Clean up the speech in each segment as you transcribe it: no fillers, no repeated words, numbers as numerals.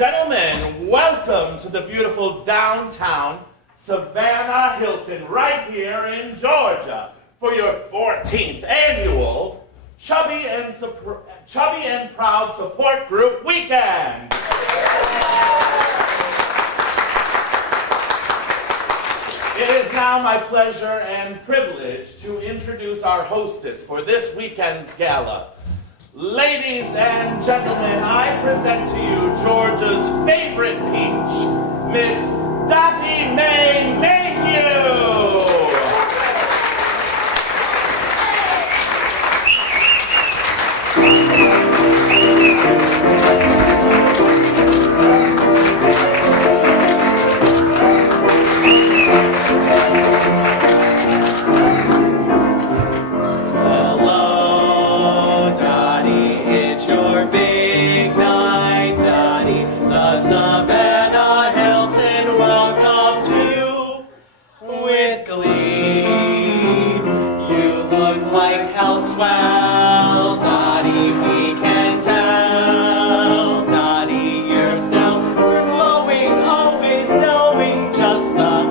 gentlemen, welcome to the beautiful downtown Savannah Hilton right here in Georgia for your 14th annual Chubby and Proud Support Group Weekend. It is now my pleasure and privilege to introduce our hostess for this weekend's gala. Ladies and gentlemen, I present to you Georgia's favorite peach, Miss Dottie Mae Mayhew. Well, Dottie, we can tell. Dottie, you're still glowing, always knowing just the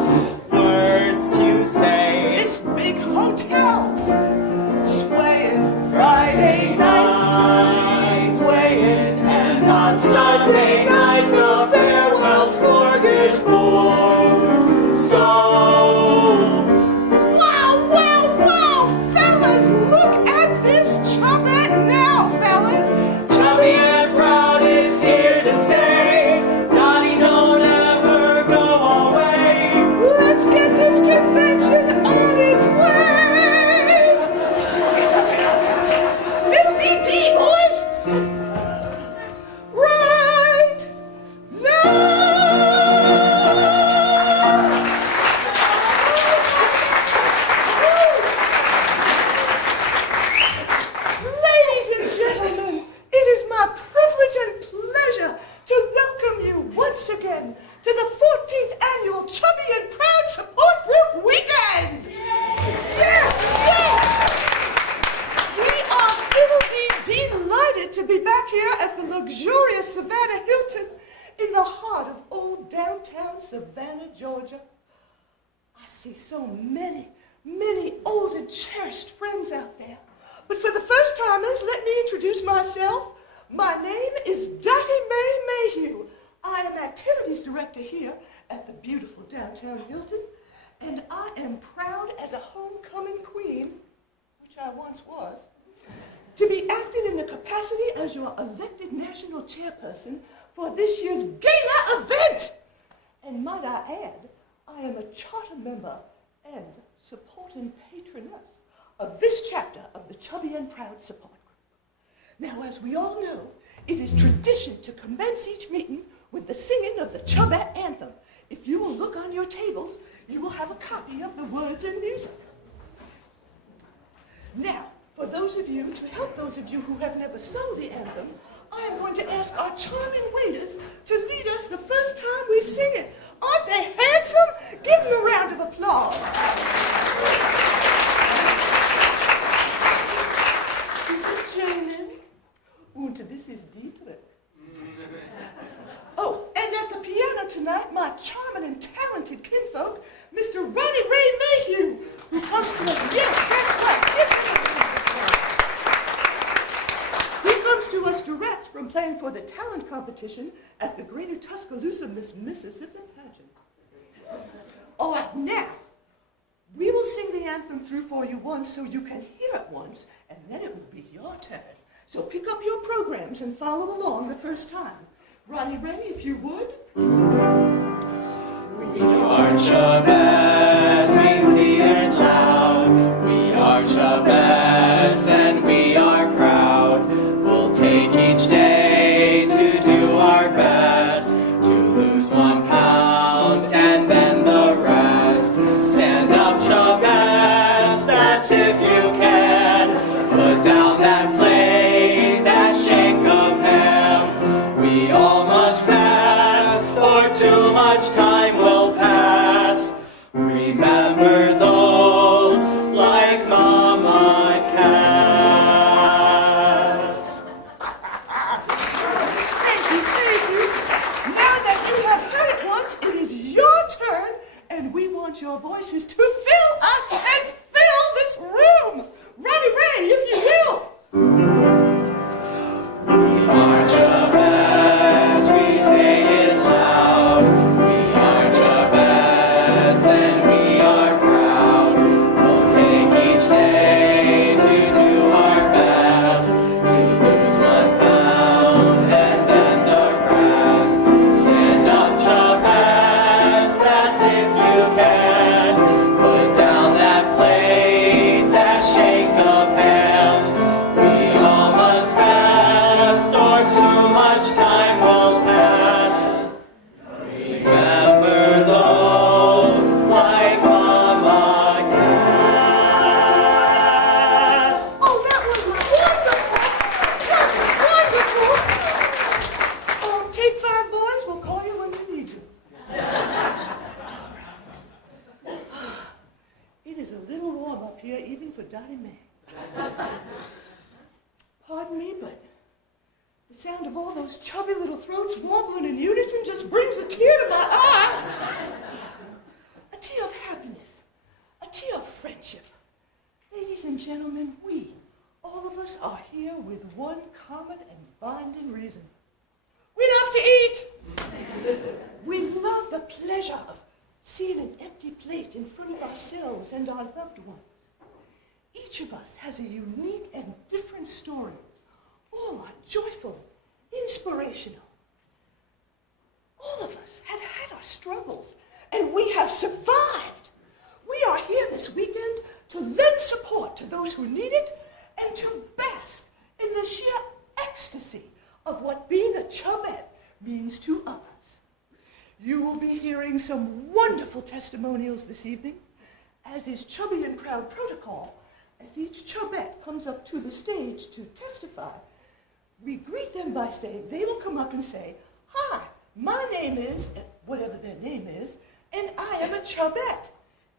words to say. This big hotel's swaying Friday nights, swaying, and on Sunday night the farewell score is for. So. Georgia. I see so many old and cherished friends out there. But for the first timers, let me introduce myself. My name is Dottie Mae Mayhew. I am Activities Director here at the beautiful downtown Hilton, and I am proud as a homecoming queen, which I once was, to be acting in the capacity as your elected national chairperson for this year's gala event. And might I add, I am a charter member and supporting patroness of this chapter of the Chubby and Proud Support Group. Now, as we all know, it is tradition to commence each meeting with the singing of the Chubby Anthem. If you will look on your tables, you will have a copy of the words and music. Now, for those of you, to help those of you who have never sung the anthem, I am going to ask our charming waiters to lead us the first time we sing it. Aren't they handsome? Give them a round of applause. This is Jalen. Und this is Deatryk. Oh, and at the piano tonight, my charming and talented kinfolk, Mr. Rudi Ray Mayhew, who comes to us. Yes, that's right. To us direct from playing for the talent competition at the Greater Tuscaloosa Miss Mississippi pageant. All right, now, we will sing the anthem through for you once so you can hear it once, and then it will be your turn. So pick up your programs and follow along the first time. Rudi Ray, if you would. We are Chabets, we see it loud. We are Chabets and we are proud. Take each day to do our best, to lose 1 pound and then the rest. Stand up, Chabets, that's if you can. Put down that plate, that shank of ham. We all must fast, or too much time will pass. Remember those like Mama Cat. for Dottie Mae. Pardon me, but the sound of all those chubby little throats warbling in unison just brings a tear to my eye. A tear of happiness, a tear of friendship. Ladies and gentlemen, we, all of us, are here with one common and bonding reason. We love to eat. We love the pleasure of seeing an empty plate in front of ourselves and our loved ones. Each of us has a unique and different story. All are joyful, inspirational. All of us have had our struggles, and we have survived. We are here this weekend to lend support to those who need it and to bask in the sheer ecstasy of what being a chubette means to others. You will be hearing some wonderful testimonials this evening, as is chubby and proud protocol. As each chubette comes up to the stage to testify, we greet them by saying, they will come up and say, "Hi, my name is," whatever their name is, "and I am a chubette."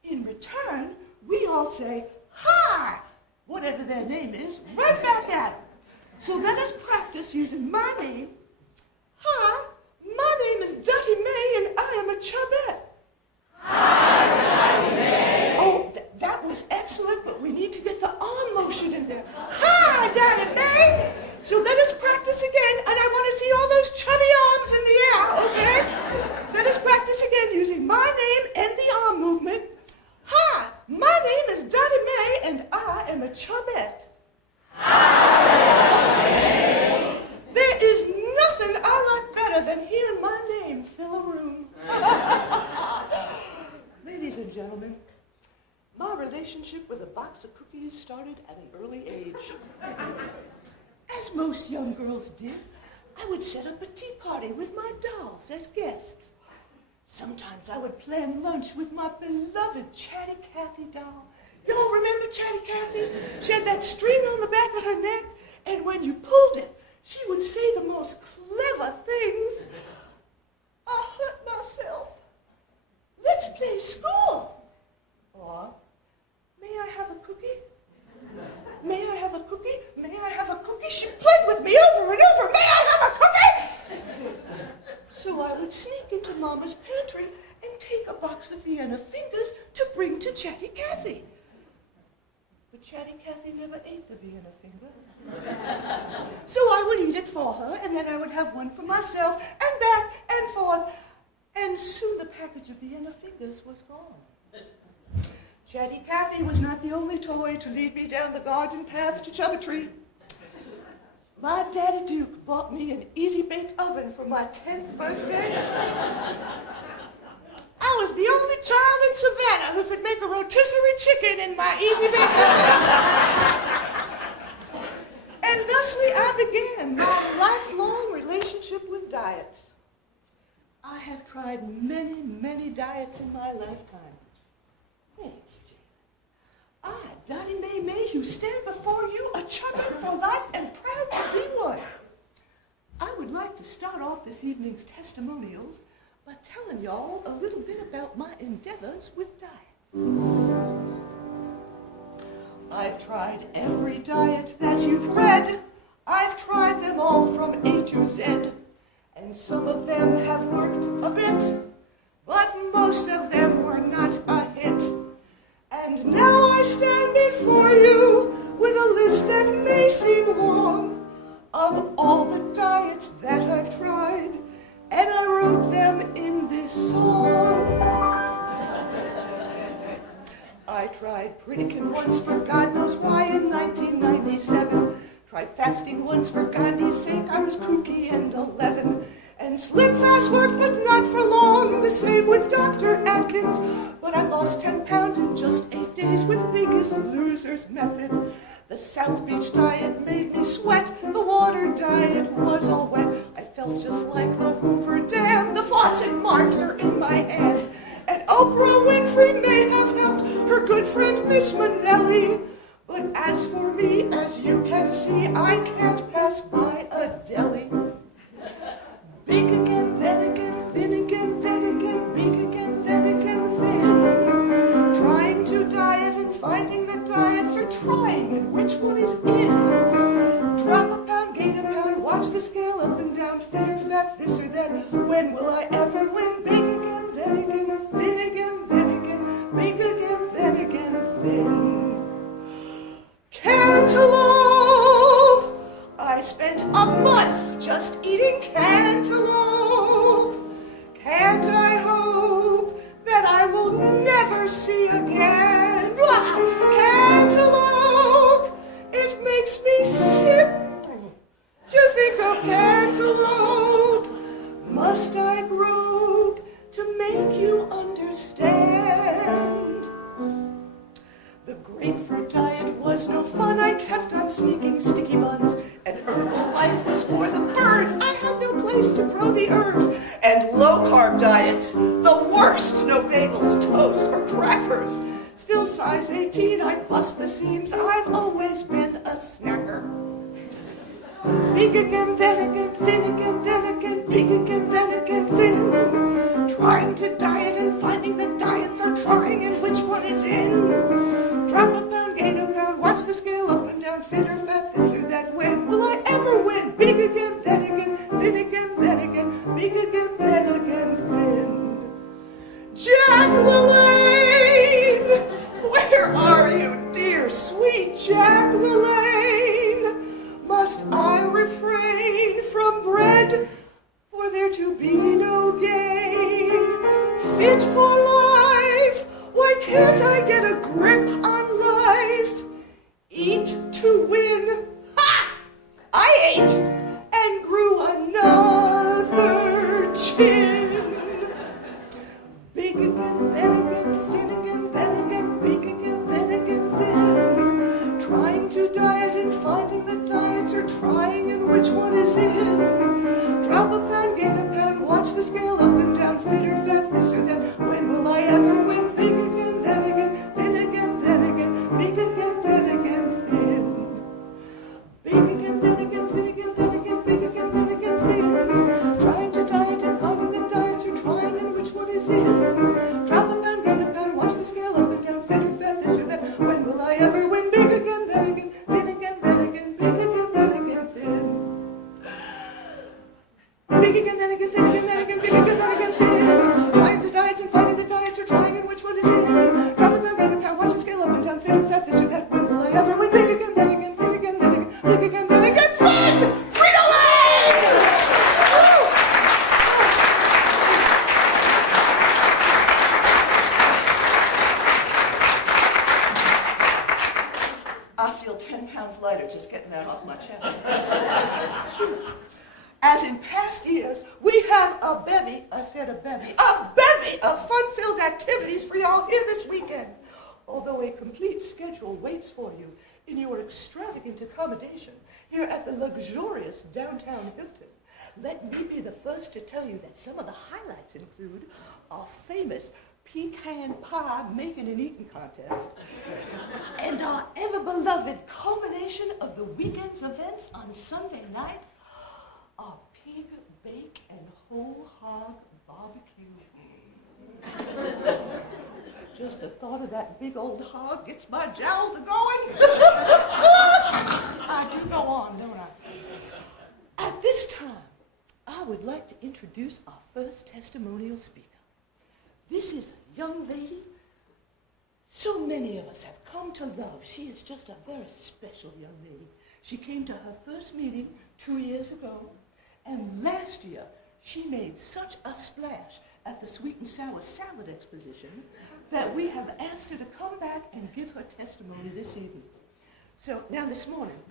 In return, we all say, "Hi," whatever their name is, right back at them. So let us practice using my name. "Hi, my name is Dottie Mae, and I am a chubette." Hi, Dottie Mae. Oh, that was excellent, but we need to get the arm motion in there. "Hi, Dottie Mae." So let us practice again, and I want to see all those chubby arms in the air, okay? Let us practice again using my name and the arm movement. "Hi, my name is Dottie Mae, and I am a chubette." Hi. There is nothing I like better than hearing my name fill a room. Ladies and gentlemen, my relationship with a box of cookies started at an early age. As most young girls did, I would set up a tea party with my dolls as guests. Sometimes I would plan lunch with my beloved Chatty Cathy doll. Y'all remember Chatty Cathy? She had that string on the back of her neck, and when you pulled it, she would say the most clever things. "I hurt myself. Let's play school." Or, "May I have a cookie? May I have a cookie? May I have a cookie?" She played with me over and over. "May I have a cookie?" So I would sneak into Mama's pantry and take a box of Vienna fingers to bring to Chatty Cathy. But Chatty Cathy never ate the Vienna finger. So I would eat it for her, and then I would have one for myself, and back and forth. And soon the package of Vienna fingers was gone. Chatty Cathy was not the only toy to lead me down the garden path to Chubby. My Daddy Duke bought me an easy-bake oven for my 10th birthday. I was the only child in Savannah who could make a rotisserie chicken in my easy-bake oven. And thusly I began my lifelong relationship with diets. I have tried many, many diets in my lifetime. Thank you, Jalen. I, Dottie Mae Mayhew, stand before you a chubby for life and proud to be one. I would like to start off this evening's testimonials by telling y'all a little bit about my endeavors with diets. I've tried every diet that you've read. I've tried them all from A to Z. And some of them have worked a bit, but most of them were not a hit. And now I stand before you with a list that may seem long of all the diets that I've tried, and I wrote them in this song. I tried Pritikin once for God knows why in 1997. Tried fasting once for Gandhi's sake, I was kooky and 11. And slim fast worked, but not for long, the same with Dr. Atkins. But I lost 10 pounds in just 8 days with Biggest Loser's method. The South Beach diet made me sweat, the water diet was all wet. I felt just like the Hoover Dam, the faucet marks are in my hands. And Oprah Winfrey may have helped her good friend Miss Manelli. But as for me, as you can see, I can't pass by a deli. Bake again, then again, thin again, then again, bake again, then again, thin. Trying to diet and finding that diets are trying and which one is in. Drop a pound, gain a pound, watch the scale up and down, fit or fat, this or that. When will I ever win? Big again, then again, thin again, then again, big again, then again, thin. Cantaloupe! I spent a month just eating cantaloupe. Can't I hope that I will never see again? Cantaloupe! It makes me sick to think of cantaloupe. Must I grope to make you understand? The grapefruit diet was no fun. I kept on sneaking sticky buns. And herbal life was for the birds. I had no place to grow the herbs. And low-carb diets, the worst. No bagels, toast, or crackers. Still size 18, I bust the seams. I've always been a snacker. Big again, then again, thin again, then again, big again, then again, thin. Trying to diet and finding the diets I'm trying and which one is in. Drop a pound, gain a pound, watch the scale up and down, fit or fat, this or that. When will I ever win? Big again, then again, thin again, then again, big again, then again, thin. JamieLee! Where are you, dear, sweet JamieLee? Must I refrain from bread for there to be no gain? Fit for life, why can't I get a grip on life? Eat to win. Ha! I ate and grew another chin. Big again, then again, thin again, then again, big again, then again, thin. Trying to diet and finding the diets are trying and which one is in. Drop a pound, gain a pound, watch the scale up and down, fit or fat, this or that. When will I ever win? Big again, then again, thin again, then again, big again, then again, thin. Big again, then again, thin again, then again, big again, then again, thin. Trying to diet and finding the diets are trying and which one is in. Drop a pound, gain a pound, watch the scale up and down, fit or fat, this or that. When will I ever win? Big again, then again, thin again, then again, big again, then again, thin. Big again, then again, thin again, then again, big again, then again, thin. Find the diets and finding the diets are trying and which one is in. Drop a pound, gain a pound, watch the scale up and down, fit or fat, this or that. When will I ever win? Big again, then again, thin again, then again, big again, then again, thin! Frito-Lay! I feel 10 pounds lighter just getting that off my chest. As in past years, we have a bevy of fun-filled activities for y'all here this weekend. Although a complete schedule waits for you in your extravagant accommodation here at the luxurious downtown Hilton, let me be the first to tell you that some of the highlights include our famous pecan pie making and eating contest, and our ever-beloved culmination of the weekend's events on Sunday night, our pig bake and whole hog barbecue. Just the thought of that big old hog gets my jowls a-going. I do go on, don't I? At this time, I would like to introduce our first testimonial speaker. This is a young lady so many of us have come to love. She is just a very special young lady. She came to her first meeting 2 years ago, and last year she made such a splash at the Sweet and Sour Salad Exposition that we have asked her to come back and give her testimony this evening. So now this morning,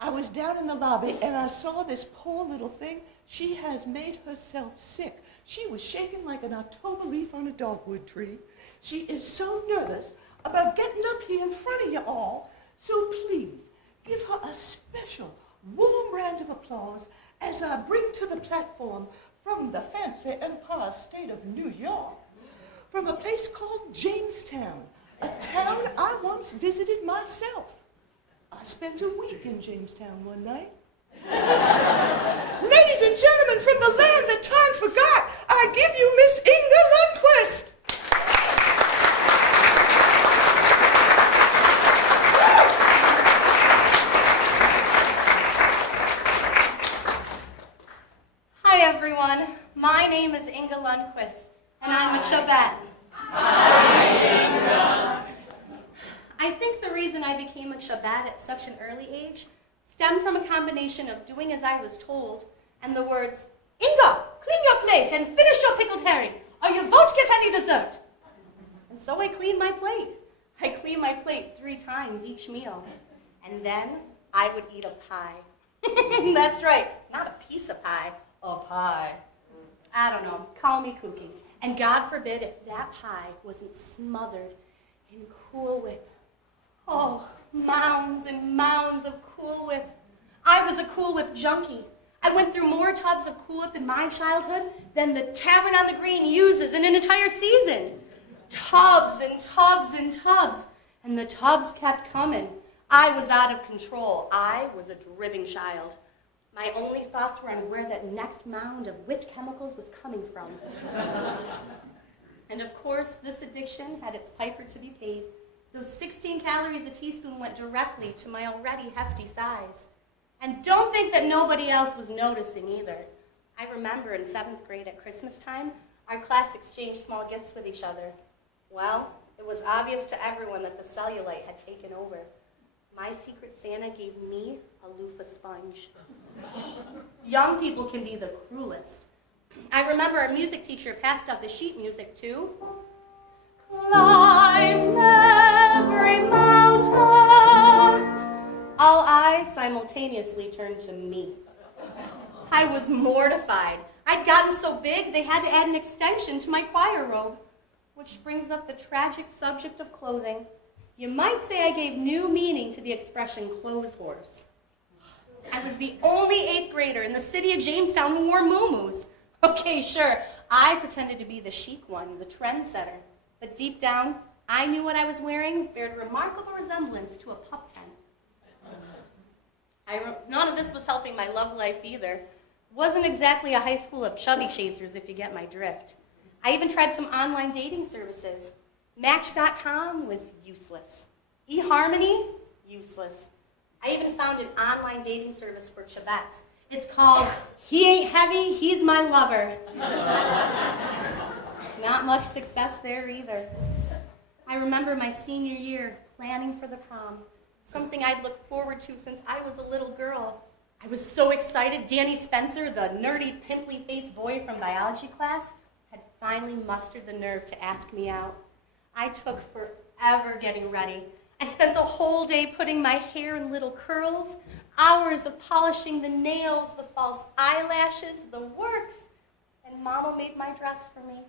I was down in the lobby and I saw this poor little thing. She has made herself sick. She was shaking like an October leaf on a dogwood tree. She is so nervous about getting up here in front of you all. So please, give her a special, warm round of applause as I bring to the platform from the fancy Empire State of New York, from a place called Jamestown, a town I once visited myself. I spent a week in Jamestown one night. Ladies and gentlemen, from the land that time forgot, I give you Miss Inga Lundquist. Lundquist, and I'm a Chubette. Hi, Inga. I think the reason I became a Chubette at such an early age stemmed from a combination of doing as I was told and the words, Inga, clean your plate and finish your pickled herring, or you won't get any dessert. And so I cleaned my plate. I cleaned my plate 3 times each meal. And then I would eat a pie. That's right, not a piece of pie, a pie. I don't know, call me kooky. And God forbid if that pie wasn't smothered in Cool Whip. Oh, mounds and mounds of Cool Whip. I was a Cool Whip junkie. I went through more tubs of Cool Whip in my childhood than the Tavern on the Green uses in an entire season. Tubs and tubs and tubs. And the tubs kept coming. I was out of control. I was a driven child. My only thoughts were on where that next mound of whipped chemicals was coming from. And of course, this addiction had its piper to be paid. Those 16 calories a teaspoon went directly to my already hefty thighs. And don't think that nobody else was noticing either. I remember in 7th grade at Christmas time, our class exchanged small gifts with each other. Well, it was obvious to everyone that the cellulite had taken over. My Secret Santa gave me a loofah sponge. Young people can be the cruelest. I remember our music teacher passed out the sheet music to Climb Every Mountain. All eyes simultaneously turned to me. I was mortified. I'd gotten so big they had to add an extension to my choir robe. Which brings up the tragic subject of clothing. You might say I gave new meaning to the expression clothes horse. I was the only 8th grader in the city of Jamestown who wore muumuus. Okay, sure, I pretended to be the chic one, the trendsetter. But deep down, I knew what I was wearing bared remarkable resemblance to a pup tent. None of this was helping my love life either. Wasn't exactly a high school of chubby chasers, if you get my drift. I even tried some online dating services. Match.com was useless. eHarmony, useless. I even found an online dating service for Chubettes. It's called He Ain't Heavy, He's My Lover. Not much success there either. I remember my senior year planning for the prom, something I'd looked forward to since I was a little girl. I was so excited Danny Spencer, the nerdy, pimply-faced boy from biology class, had finally mustered the nerve to ask me out. I took forever getting ready. I spent the whole day putting my hair in little curls, hours of polishing the nails, the false eyelashes, the works, and Mama made my dress for me.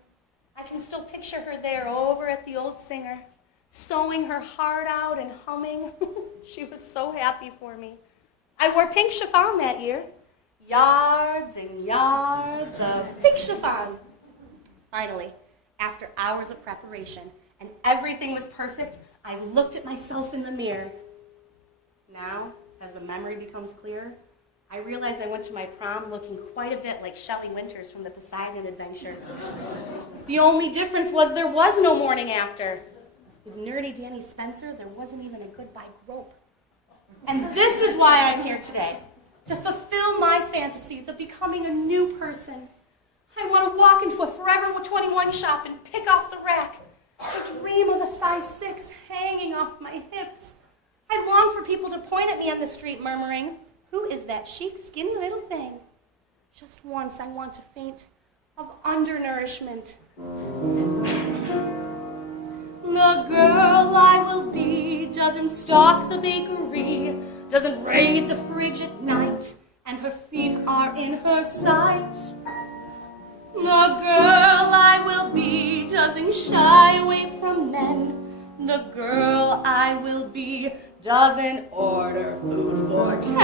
I can still picture her there over at the old Singer, sewing her heart out and humming. She was so happy for me. I wore pink chiffon that year. Yards and yards of pink chiffon. Finally, after hours of preparation and everything was perfect, I looked at myself in the mirror. Now, as the memory becomes clearer, I realize I went to my prom looking quite a bit like Shelley Winters from the Poseidon Adventure. The only difference was there was no morning after. With nerdy Danny Spencer, there wasn't even a goodbye grope. And this is why I'm here today, to fulfill my fantasies of becoming a new person. I want to walk into a Forever 21 shop and pick off the rack. I dream of a size 6 hanging off my hips. I long for people to point at me on the street murmuring, "Who is that chic, skinny little thing?" Just once I want to faint of undernourishment. The girl I will be doesn't stalk the bakery, doesn't raid the fridge at night, and her feet are in her sight. The girl I will be doesn't shy away from men. The girl I will be doesn't order food for 10.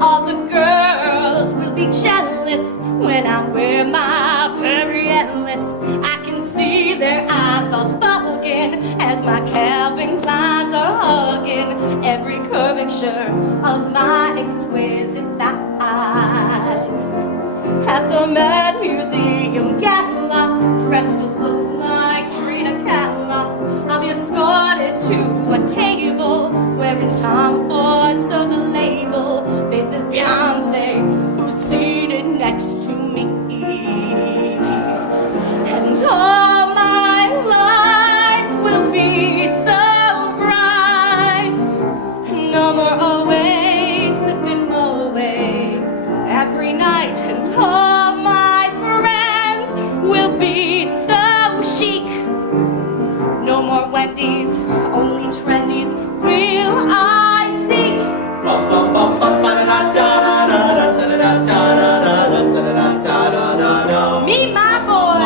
All the girls will be jealous when I wear my Perry Endless. I can see their eyeballs bugging as my Calvin Kleins are hugging every curvature picture of my exquisite thighs. At the Met Museum Gala, dressed to look like Frida Kahlo, I'll be escorted to a table wearing Tom Ford, so the label faces Beyonce, who's seated next to me. And all my life will be so bright. No more away, sipping away every night. And all my friends will be so chic. No more Wendy's, only trendies will I seek. Meet my boys.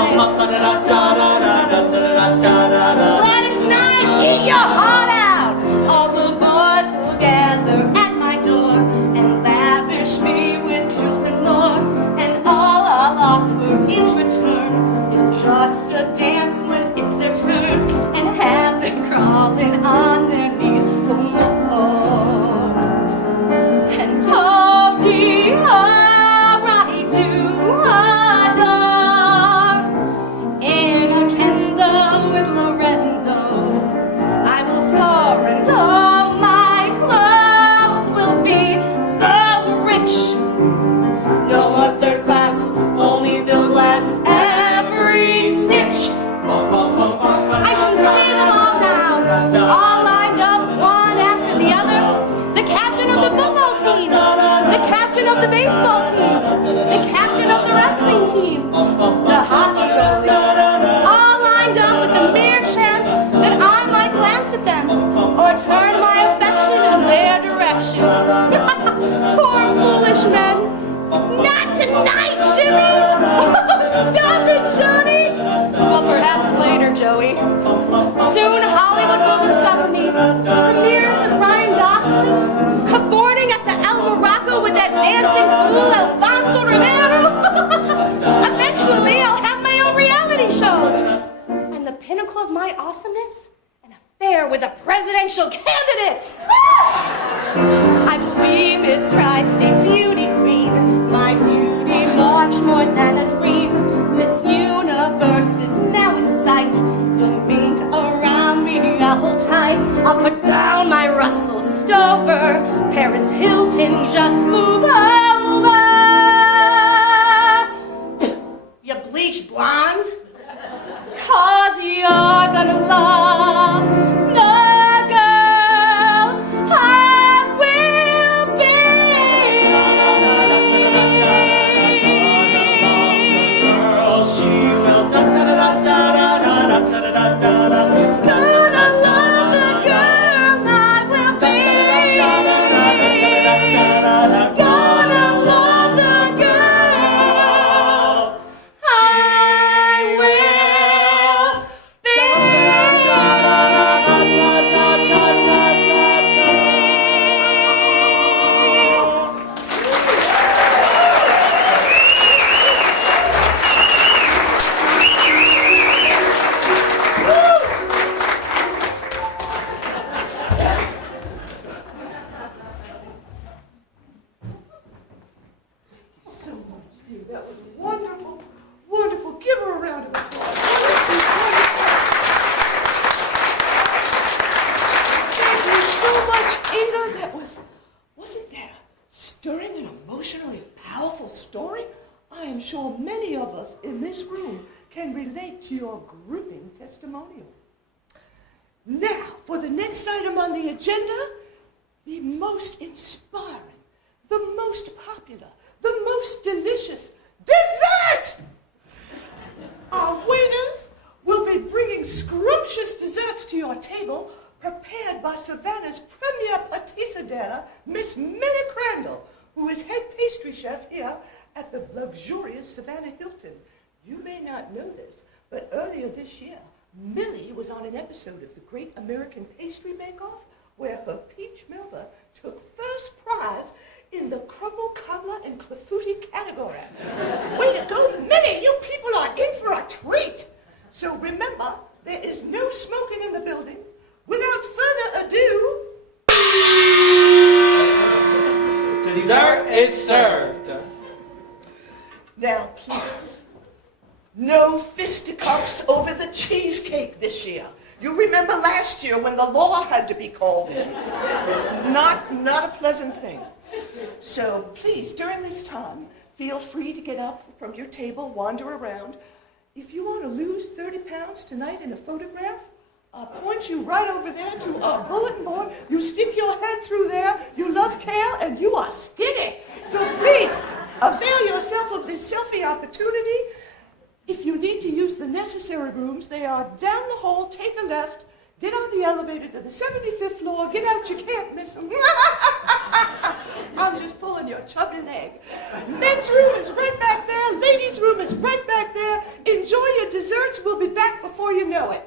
Gladys Knight, eat your heart out. All the boys will gather at my door and lavish me with jewels and more. And all I'll offer in return is just a dance when it's their turn, and have them crawling on their knees for more. And oh dear, I do adore Anna Kenzo with Lorenzo. I will soar, and all my clothes will be so rich. No more third class, only Bill Glass every stitch. I can see them all now, all lined up one after the other. The captain of the football team, the captain of the baseball team, the captain of the wrestling team, the hockey goalie, all lined up with the mere chance that I might glance at them or turn my affection in their direction. Poor foolish men. Not tonight, Jimmy! Stop it, Johnny! Well, perhaps later, Joey. Soon Hollywood will discover me. Premieres with Ryan Gosling, cavorting at the El Morocco with that dancing fool Alfonso Ribeiro. Eventually, I'll have my own reality show. And the pinnacle of my awesomeness, an affair with a presidential candidate. I will be Miss Tri-State Beauty Queen, my beauty much more than a dream. Miss Universe is now in sight. The mink around me I'll hold tight. I'll put down my Russell Stover. Paris Hilton, just move over. You bleach blonde, 'cause you're gonna love the girl I will be. Girl, she will Gonna love the girl I will be. Gonna love the girl I will be. So much, dear. That was wonderful, wonderful. Give her a round of applause. Thank you so much, Inga. Wasn't that a stirring and emotionally powerful story? I am sure many of us in this room can relate to your gripping testimonial. Now, for the next item on the agenda, the most inspiring, the most popular, the most delicious dessert! Our waiters will be bringing scrumptious desserts to your table, prepared by Savannah's premier patisserie, Miss Millie Crandall, who is head pastry chef here at the luxurious Savannah Hilton. You may not know this, but earlier this year, Millie was on an episode of the Great American Pastry Bake-Off, where her peach Melba took first prize in the crumble, cobbler, and clafouti category. Way to go, Millie! You people are in for a treat! So remember, there is no smoking in the building. Without further ado... dinner is served. Now, please, no fisticuffs over the cheesecake this year. You remember last year when the law had to be called in. It's not a pleasant thing. So please, during this time, feel free to get up from your table, wander around. If you want to lose 30 pounds tonight in a photograph, I'll point you right over there to a bulletin board. You stick your head through there, you love kale, and you are skinny. So please, avail yourself of this selfie opportunity. If you need to use the necessary rooms, they are down the hall, take a left, get on the elevator to the 75th floor, get out, you can't miss them. I'm just pulling your chubby leg. Men's room is right back there, ladies' room is right back there. Enjoy your desserts, we'll be back before you know it.